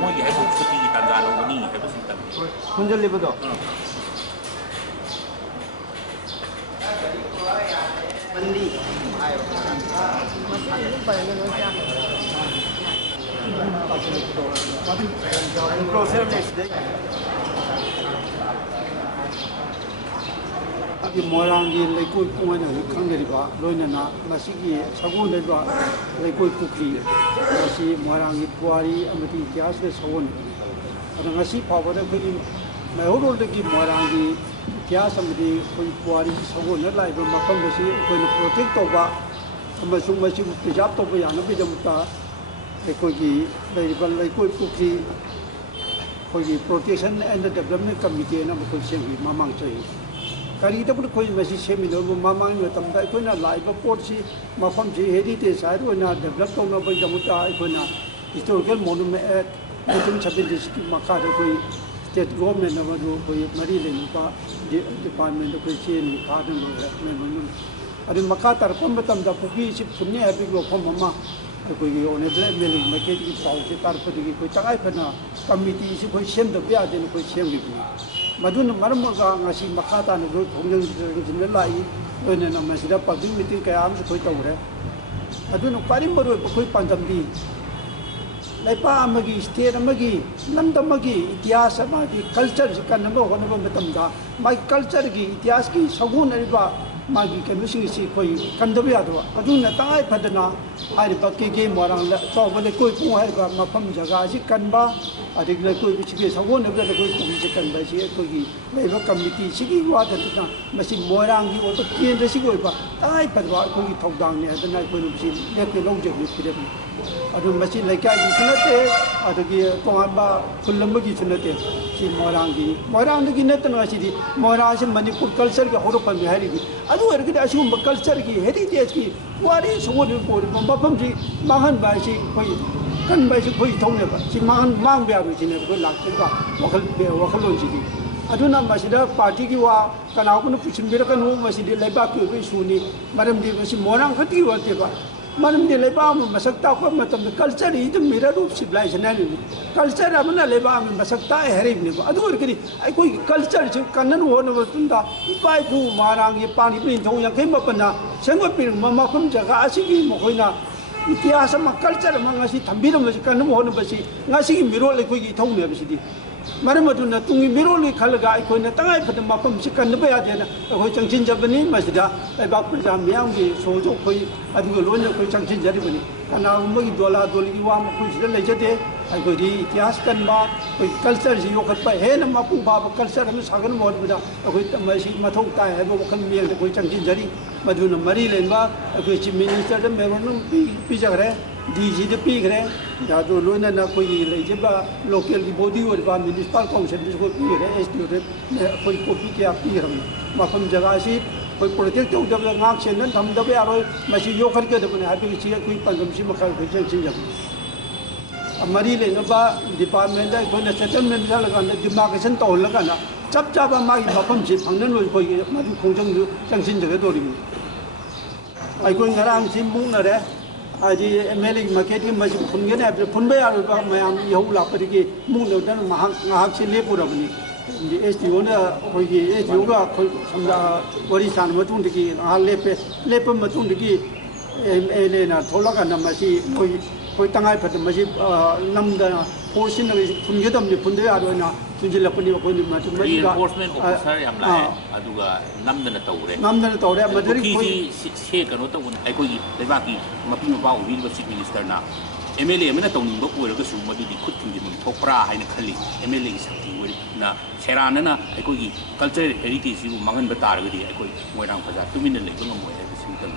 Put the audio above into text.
뭐이 해보 스틱이 단단하고 니 해보 스틱 혼자 리버도 빨리 이 모양이 레고이 공원에 강렬이가 로이나 마시기 사고 내가 레고이 쿠키 마시 모양이 부활이 아무리 이티아스의 사고는 그런 것이 바보다 그 매우로르기 모양이 이티아스들이 그 부활이 사고는 라이브 막한 것이 그 프로젝트가 아무튼 마시 비잡도 보야는 비점다 레고이 레고이 쿠키 거기 프로텍션 앤드 데벨롭먼트 커미티에는 그 시행이 마망저이 가리기도 거의 몇시 세미나고 마망이 어떤다 이거나 라이브 포트시 마팜지 헤리테지 사이로나 데벨롭 동나 보이자부터 이거나 히스토리컬 모누멘트 좀 잡히듯이 막하도 거의 스테이트 거버넌먼트도 거의 머리레니까 디파트먼트 거의 시행 가든 거는 아니 막하다를 컴퓨터다 거기 분야 해비고 컴마 거기 오늘들 메일 마케팅 사우지 따르거든요 거의 따가이거나 커미티 거의 시행도 빼야 되는 거의 시행이고 마두는 말모가 ngasi makata는 그 동정들을 라이 어느는 마시다 빠진 미팅 그야 아무도 거의 떠오래 아두는 빠림버로 거의 반담디 내파 아마기 스테이트 아마기 남담마기 이티하스 아마기 컬처 시간는 거 하는 거 못합니다 마이 컬처기 이티하스기 서구는 마기 개무싱이 거의 간더비야도 아두는 땅에 받으나 아리 밖에 뭐랑 저번에 거의 공화가 마품 자가지 간바 아직은 거의 지금 서구는 그래도 거의 공식한 것이 거기 레이버 커뮤니티 시기 와서나 마치 뭐랑이 어떻게 된다시고 봐 땅에 받아 거기 통당네 하더나 거기 무슨 내게 농적이 필요해 아주 마치 내가 이선한테 아저기 공안바 불름먹이 주는데 지 뭐랑이 냈던 것이지 뭐라시 머니푸르 컬처가 호로판이 하리기 아주 이렇게 아시고 뭐 컬처기 헤리티지 와리 소원을 보고 마품지 망한 바시 거의 큰 바시 거의 통내가 지금 망배하고 지내 그 낙지가 wakhal론지기 아주나 마시다 파티기와 가나고는 부침비라가 노 마시디 레바크 그 수니 마름디 마시 뭐랑 같이 왔대가 마름디 레바면 마삭다 거 맞다 컬처리 좀 미라도 시블라이션이 컬처라면 레바면 마삭다 해리니 아주 그렇게 아이 거기 컬처리 좀 간는 원어 같은다 이빠이고 마랑이 빠니 빈 동양 개먹거나 생각비는 뭐만큼 제가 아시기 뭐 거기나 이티하스 막 컬처를 막 ngasi 담비는 것이 간는 원어 것이 ngasi 미로를 거기 통내 것이디 말하면 뚱이 미로리 칼가 이거는 땅에 받은 만큼 시간 넣어야 되나 거기 정신 잡으니 마시다 바쁘자 미양기 소조 거의 아주 론저 거의 정신 잡으니 하나 뭐기 돌리기 와 먹고 시를 내저대 거기 이티하스 간바 거기 컬처지 요것바 해는 막고 바보 컬처는 사거는 못보다 거기 마시 마통 따 해보고 큰 미양 거기 정신 자리 마두는 머리 렌바 거기 지 미니스터도 메로는 비자 그래 DG도 삐 그래 나도 로나나 거기 레지바 로컬 보디 월바 미니스팔 카운슬도 거기 그래 SD도 거기 코피게 앞이름 마품 자가시 거기 프로젝트 우다가 ngaksen은 담다베 아로 마시 요커게 되면 하비기 지가 거기 반점시 막할 그 진짜 아마리레가 디파트먼트 거기 세틀먼트 살아가는 디마케션 또 올라가나 잡잡아 막이 마품지 방는 거기 마주 공정 정신적인 도리입니다 아이고 나랑 지금 묵나래 아지 MLA 마케팅 마시 분견에 앞에 분배하는 거 마양 여우라 버리기 묵는 ngahaksin 내보라보니 이제 SDO나 거기 SDO가 삼다 머리산 맞은데기 레페 맞은데기 MLA나 돌아가는 맛이 거기 땅에 받은 맛이 남다 포신의 분교담이 분배하려나 준질라뿐이 거기 맞은 머리가 reinforcement officer 양라에 아두가 남들은 떠오래 마들이 거기 시에 그노 또 아이고 레바기 마피노바 위르 시크 미니스터나 MLA အမနဲ့တုံနေဘကိုရကစုမတူဒီခုတ်တင်ဒီမထောပရာဟိုင်းခလီ MLA စက်တီဝနာဆေရာနနာအကိုကြီး culture heritage ကိုမငန်ဘတာရကဒီအကိုငွေတောင်ဖစားသူမင်းနဲ့လေဘငမွေတဲ့စီကံ